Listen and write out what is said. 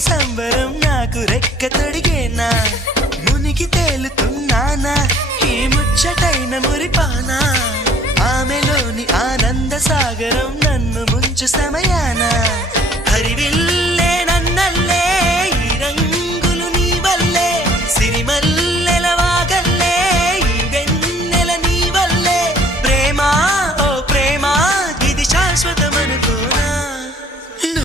సంబరం నాకు రెక్క తొడిగేనా మునిగి తేలుతున్నానా ఈ ముచ్చటైన మురిపానా ఆమెలోని ఆనంద సాగరం నన్ను ముంచు సమయానా